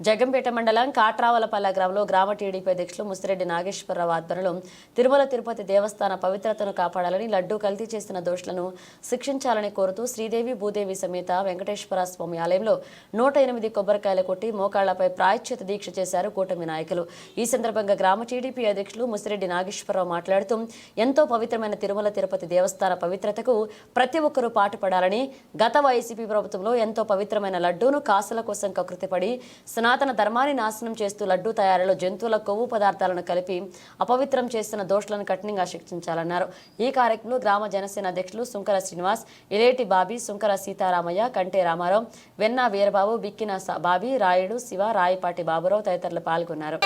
జగంపేట మండలం కాట్రావలపల్ల గ్రామంలో గ్రామ టీడీపీ అధ్యక్షులు ముసిరెడ్డి నాగేశ్వరరావు ఆధ్వర్యంలో తిరుమల తిరుపతి దేవస్థాన పవిత్రతను కాపాడాలని లడ్డూ కల్తీ చేసిన దోషులను శిక్షించాలని కోరుతూ శ్రీదేవి భూదేవి సమేత వెంకటేశ్వర స్వామి ఆలయంలో నూట ఎనిమిది కొబ్బరికాయలు కొట్టి మోకాళ్ళపై ప్రాయశ్చిత దీక్ష చేశారు కూటమి నాయకులు. ఈ సందర్భంగా గ్రామ టీడీపీ అధ్యక్షులు ముసిరెడ్డి నాగేశ్వరరావు మాట్లాడుతూ ఎంతో పవిత్రమైన తిరుమల తిరుపతి దేవస్థాన పవిత్రతకు ప్రతి ఒక్కరూ పాటుపడాలని గత వైసీపీ ప్రభుత్వంలో ఎంతో పవిత్రమైన లడ్డూను కాసుల కోసం కకృతిపడి సనాతన ధర్మాన్ని నాశనం చేస్తూ లడ్డూ తయారీలో జంతువుల కొవ్వు పదార్థాలను కలిపి అపవిత్రం చేస్తున్న దోషులను కఠినంగా శిక్షించాలన్నారు. ఈ కార్యక్రమంలో గ్రామ జనసేన అధ్యక్షులు సుంకర శ్రీనివాస్ ఇలేటి బాబీ సుంకర సీతారామయ్య కంటే రామారావు వెన్న వీరబాబు బిక్కిన స- బాబీ రాయుడు శివ రాయపాటి బాబురావు తదితరులు పాల్గొన్నారు.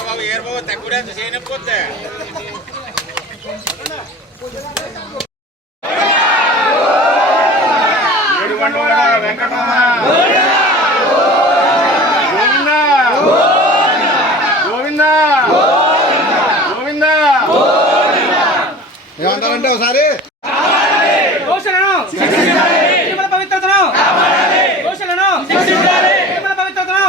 బాబు ఏరు బాబు తక్కువ చేయనకపోతే ఏమంటారంటే ఒకసారి? తిరుమల పవిత్రతను. దోషులను తిరుమల పవిత్రతను.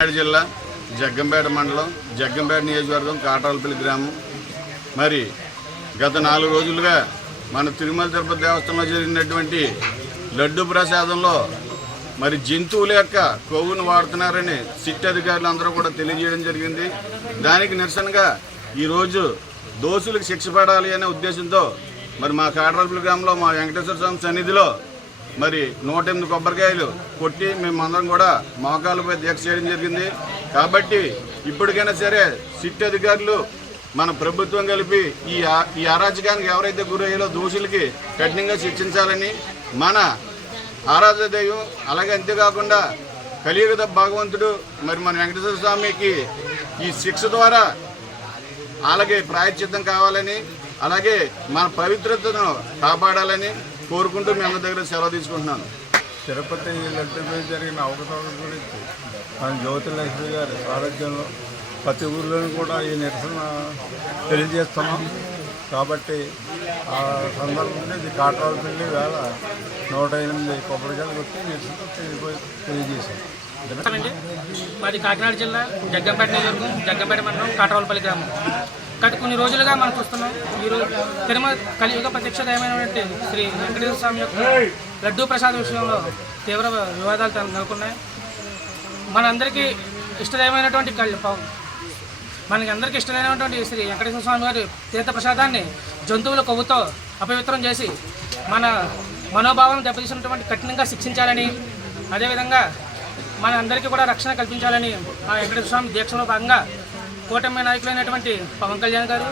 కాకినాడ జిల్లా జగ్గంపేట మండలం జగ్గంపేట నియోజకవర్గం కాటాలపల్లి గ్రామం. మరి గత నాలుగు రోజులుగా మన తిరుమల తిరుపతి దేవస్థానంలో జరిగినటువంటి లడ్డు ప్రసాదంలో మరి జంతువుల యొక్క కొవ్వును వాడుతున్నారని సిట్ అధికారులు అందరూ కూడా తెలియజేయడం జరిగింది. దానికి నిరసనగా ఈరోజు దోషులకు శిక్ష పడాలి అనే ఉద్దేశంతో మరి మా కాటరపల్లి గ్రామంలో మా వెంకటేశ్వర స్వామి సన్నిధిలో మరి నూట ఎనిమిది కొబ్బరికాయలు కొట్టి మేమందరం కూడా మోకాళ్ళపై దీక్ష చేయడం జరిగింది. కాబట్టి ఇప్పటికైనా సరే సిట్ అధికారులు మన ప్రభుత్వం కలిపి ఈ ఈ అరాచకానికి ఎవరైతే గురయ్యారో దోషులకి కఠినంగా శిక్షించాలని మన ఆరాధ దైవం అలాగే అంతేకాకుండా కలియుగ భగవంతుడు మరి మన వెంకటేశ్వర స్వామికి ఈ శిక్ష ద్వారా అలాగే ప్రాయశ్చిత్తం కావాలని అలాగే మన పవిత్రతను కాపాడాలని కోరుకుంటూ మీ అందరి దగ్గర సెలవు తీసుకుంటున్నాను. తిరుపతి లడ్డుపై జరిగిన అవకతవకల గురించి మన జ్యోతిలక్ష్మి గారి సారథ్యంలో ప్రతి ఊర్లోనూ కూడా ఈ నిరసన తెలియజేస్తున్నాం. కాబట్టి ఆ సందర్భంలో ఇది కాట్రాలపల్లి వేళ నూట ఎనిమిది కొబ్బరికాయలు కొట్టి నిరసన తెలియజే- తెలియజేశాం. మాది కాకినాడ జిల్లా జగ్గంపేట నియోజకవర్గం జగ్గంపేట మండలం కాటరావులపల్లి గ్రామం. గత కొన్ని రోజులుగా మనకు వస్తున్నాం ఈరోజు తిరుమల కలియుగ ప్రత్యక్ష దైవమైనటువంటి శ్రీ వెంకటేశ్వర స్వామి యొక్క లడ్డూ ప్రసాద్ విషయంలో తీవ్ర వివాదాలు నెలకొన్నాయి. మనందరికీ ఇష్టదైవమైనటువంటి కల్- మనకి అందరికీ ఇష్టమైనటువంటి శ్రీ వెంకటేశ్వర స్వామి వారి తీర్థప్రసాదాన్ని జంతువుల కొవ్వుతో అపవిత్రం చేసి మన మనోభావం దెబ్బతీసినటువంటి కఠినంగా శిక్షించాలని అదేవిధంగా మన అందరికీ కూడా రక్షణ కల్పించాలని ఆ వెంకటేశ్వర స్వామి దీక్షలో భాగంగా కూటమి నాయకులైనటువంటి పవన్ కళ్యాణ్ గారు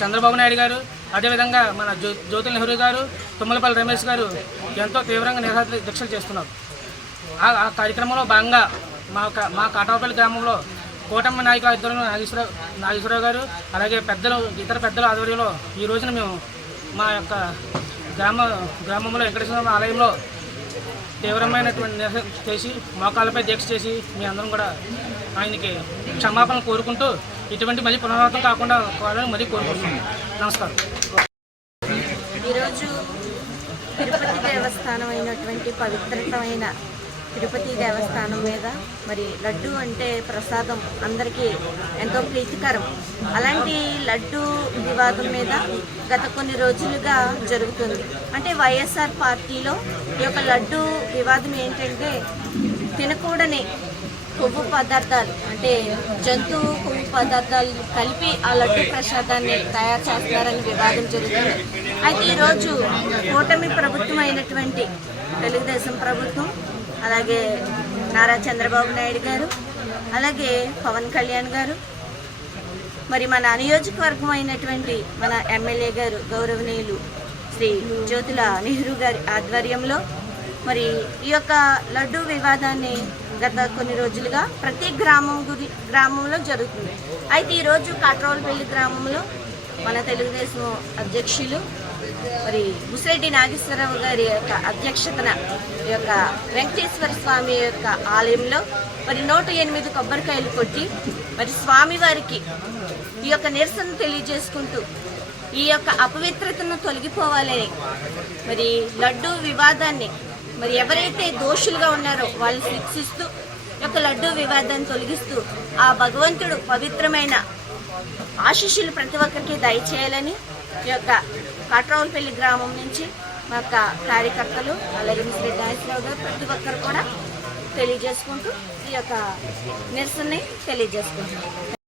చంద్రబాబు నాయుడు గారు అదేవిధంగా మన జ్యో జ్యోతి నెహ్రూ గారు తుమ్మలపల్లి రమేష్ గారు ఎంతో తీవ్రంగా నిరాహార దీక్షలు చేస్తున్నారు. ఆ ఆ కార్యక్రమంలో భాగంగా మా మా కాటాపల్లి గ్రామంలో కూటమి నాయకుల ఇద్దరు నాగేశ్వర నాగేశ్వరరావు గారు అలాగే పెద్దలు ఇతర పెద్దల ఆధ్వర్యంలో ఈ రోజున మేము మా యొక్క గ్రామ గ్రామంలో వెంకటేశ్వర ఆలయంలో తీవ్రమైనటువంటి నిరసన చేసి మోకాళ్ళపై దీక్ష చేసి మీ అందరం కూడా ఆయనకి క్షమాపణ కోరుకుంటూ ఇటువంటి మళ్ళీ పునరావృతం కాకుండా కావాలని మరీ కోరుకుంటున్నాం. నమస్కారం. ఈరోజు తిరుపతి దేవస్థానం అయినటువంటి పవిత్రమైన తిరుపతి దేవస్థానం మీద మరి లడ్డు అంటే ప్రసాదం అందరికీ ఎంతో ప్రీతికరం. అలాంటి లడ్డు వివాదం మీద గత కొన్ని రోజులుగా జరుగుతుంది. అంటే వైఎస్ఆర్ పార్టీలో ఈ యొక్క లడ్డు వివాదం ఏంటంటే తినకూడని కొవ్వు పదార్థాలు అంటే జంతువు కొవ్వు పదార్థాలు కలిపి ఆ లడ్డు ప్రసాదాన్ని తయారు చేస్తున్నారని వివాదం జరుగుతుంది. అయితే ఈరోజు కూటమి ప్రభుత్వం అయినటువంటి తెలుగుదేశం ప్రభుత్వం అలాగే నారా చంద్రబాబు నాయుడు గారు అలాగే పవన్ కళ్యాణ్ గారు మరి మన నియోజకవర్గం అయినటువంటి మన ఎమ్మెల్యే గారు గౌరవనీయులు శ్రీ జ్యోతుల నెహ్రూ గారి ఆధ్వర్యంలో మరి ఈ యొక్క లడ్డు వివాదాన్ని గత కొన్ని రోజులుగా ప్రతి గ్రామం గురి గ్రామంలో జరుగుతుంది. అయితే ఈరోజు కాట్రోల్పల్లి గ్రామంలో మన తెలుగుదేశం అధ్యక్షులు మరి ముసిరెడ్డి నాగేశ్వరరావు గారి యొక్క అధ్యక్షతన ఈ యొక్క వెంకటేశ్వర స్వామి యొక్క ఆలయంలో మరి నూట ఎనిమిది కొబ్బరికాయలు కొట్టి మరి స్వామివారికి ఈ యొక్క నిరసన తెలియజేసుకుంటూ ఈ యొక్క అపవిత్రతను తొలగిపోవాలని మరి లడ్డు వివాదాన్ని మరి ఎవరైతే దోషులుగా ఉన్నారో వాళ్ళు శిక్షిస్తూ ఈ లడ్డు వివాదాన్ని తొలగిస్తూ ఆ భగవంతుడు పవిత్రమైన ఆశీస్సులు ప్రతి ఒక్కరికి దయచేయాలని ఈ యొక్క కాట్రావులపల్లి గ్రామం నుంచి మా యొక్క కార్యకర్తలు అలాగే శ్రీ నాగేశ్వరరావు గారు ప్రతి ఒక్కరు కూడా తెలియజేసుకుంటూ ఈ యొక్క నిరసనని తెలియజేసుకుంటున్నాం.